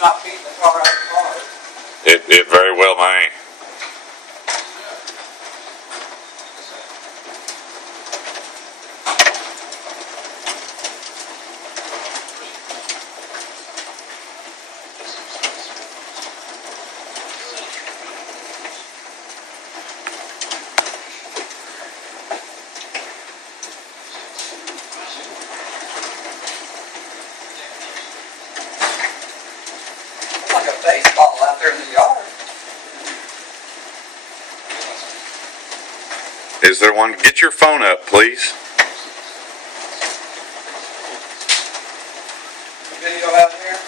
not beating the car out of the car. It very well may. Like a baseball out there in the yard. Is there one? Get your phone up, please. Video out here.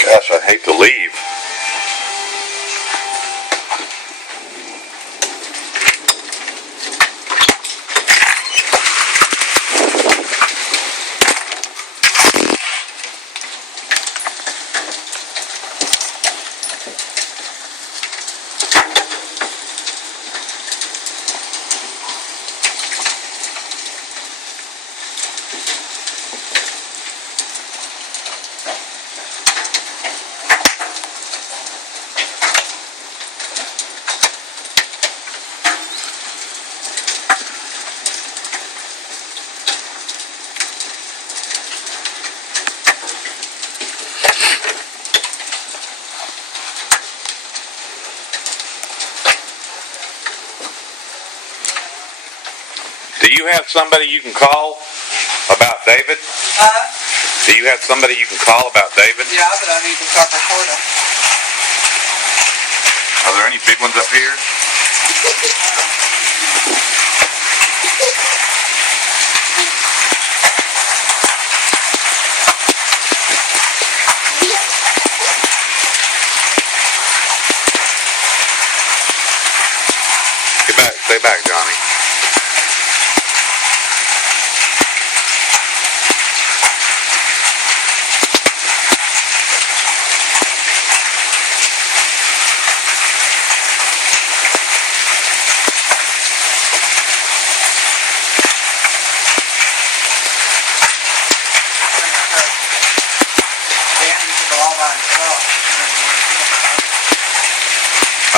Gosh, I'd hate to leave. Do you have somebody you can call about David? Do you have somebody you can call about David? Yeah, but I need to start recording. Are there any big ones up here? Get back, stay back, Johnny.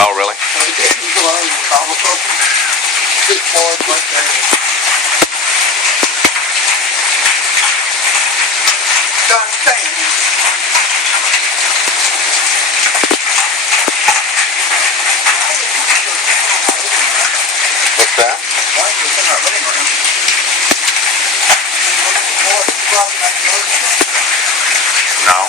Oh, really? He's alone with all the fucking big boys like that. Done saying. What's that? Why is this in our living room? No.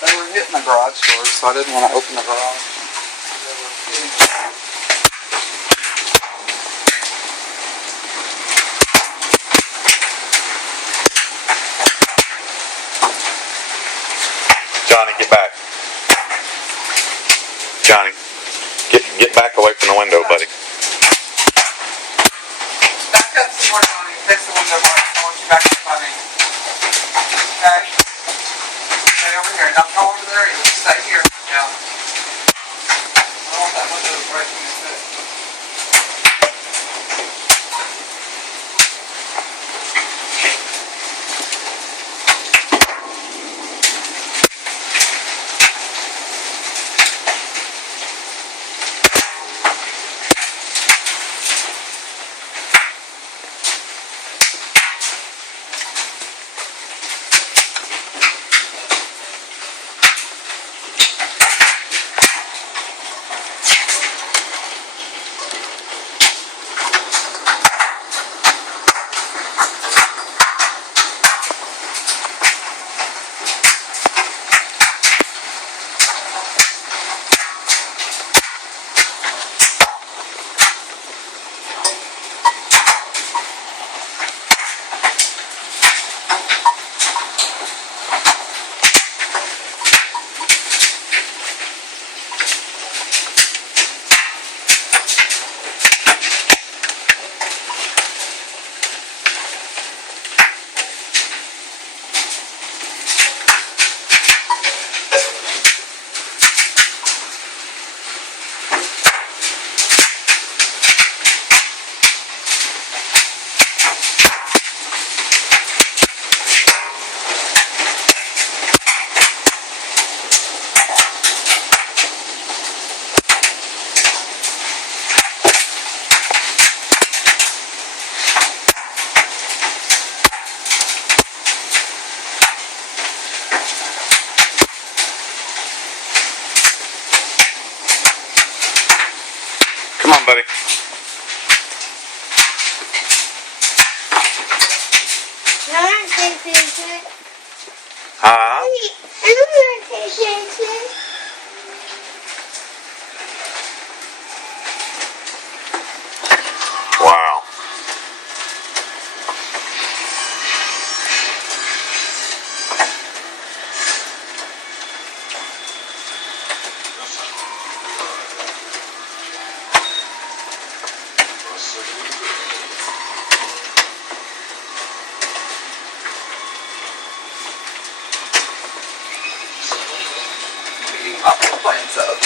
They were hitting the garage doors, so I didn't want to open the garage. Johnny, get back. Johnny, get back away from the window, buddy. Back up some more, Johnny. Fix the window bar. I want you back up by me. Okay? Stay over here. Don't go over there. You stay here. Yeah. I don't want that window to break when you fit. Come on, buddy. Huh? Wow. Up the planes up.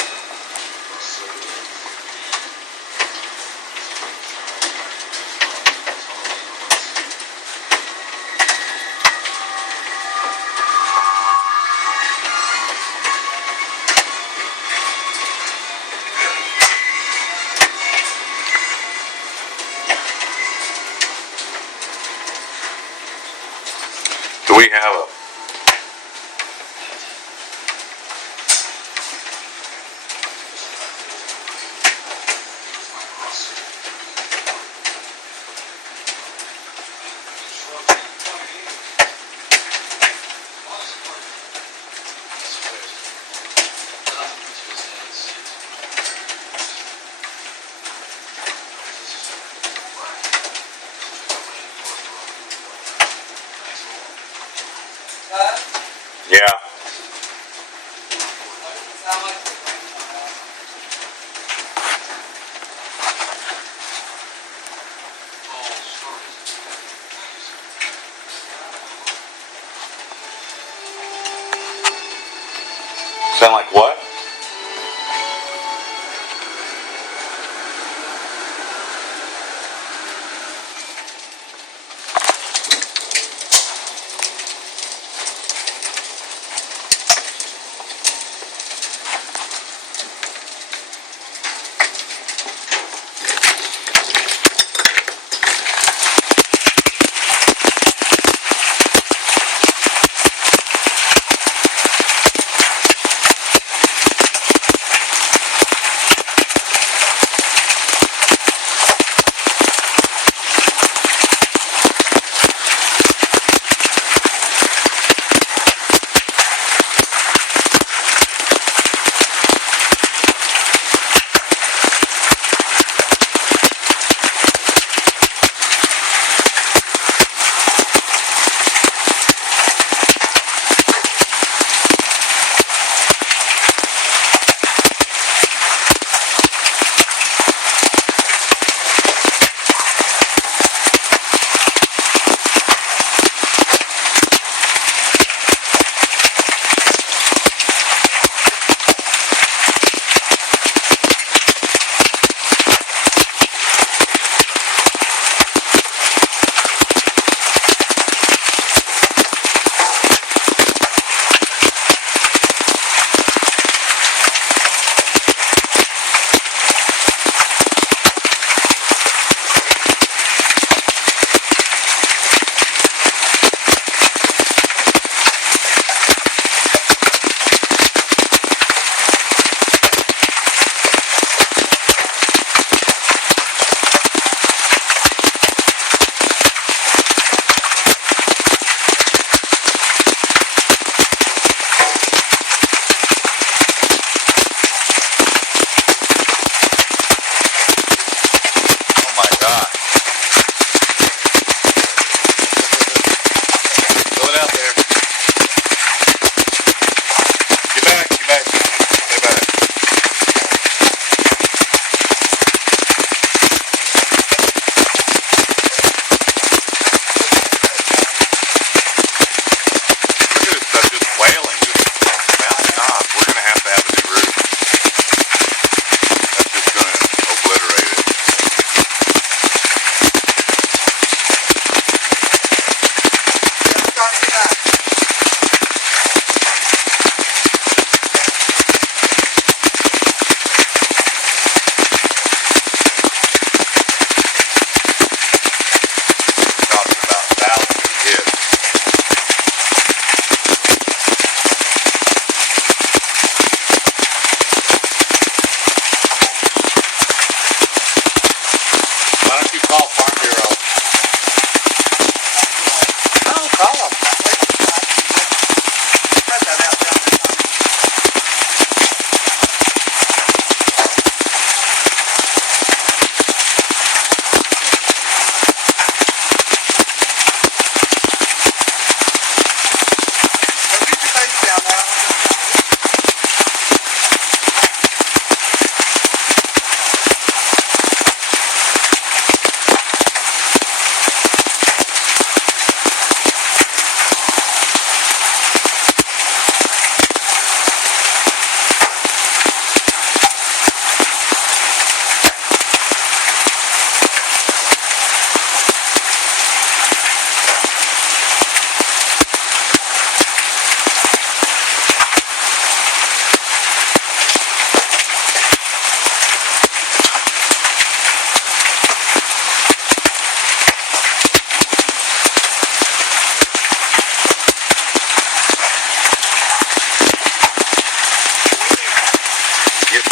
Do we have a... Yeah. Sound like Sound like what?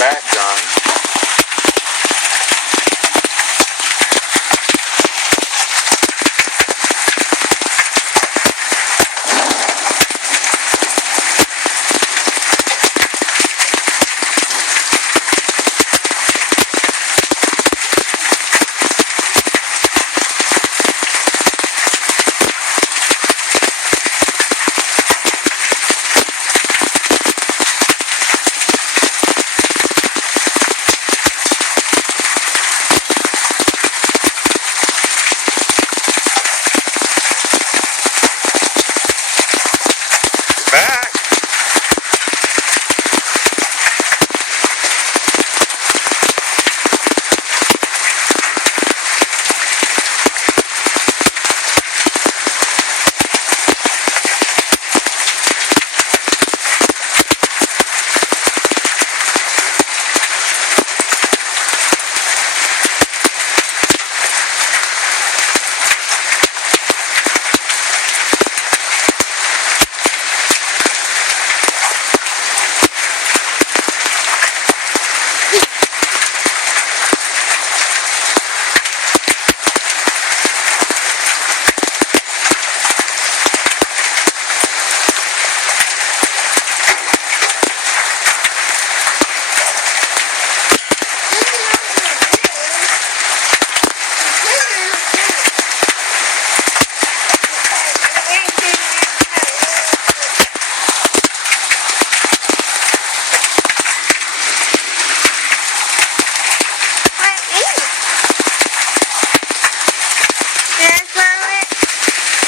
back, Johnny. Back.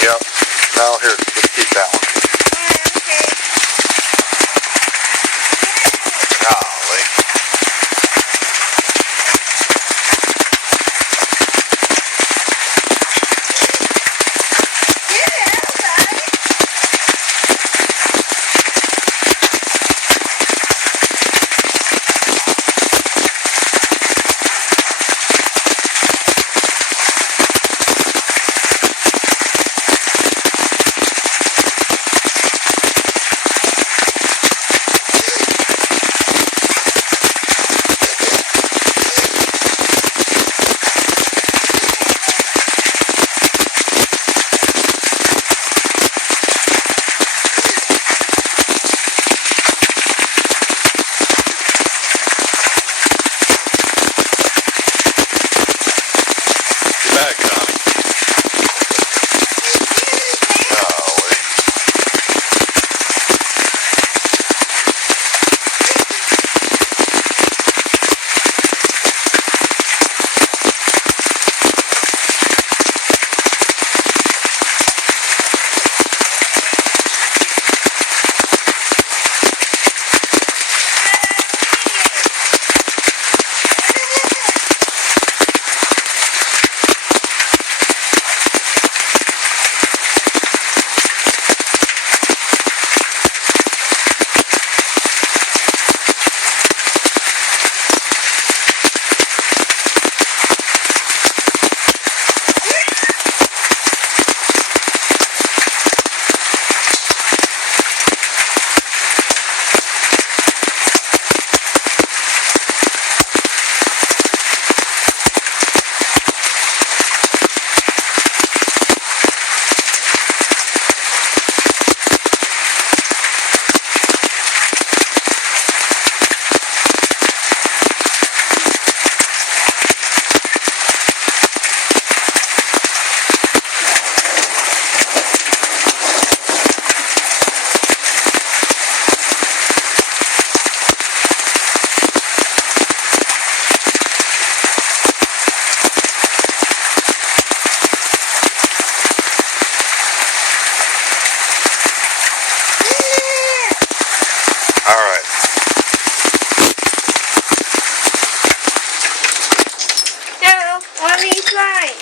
Yep. No, here, just keep that one. Golly. Back, Johnny. Golly. All right. No, Mommy's fine.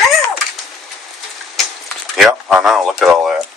Ow! Yep, I know. Look at all that.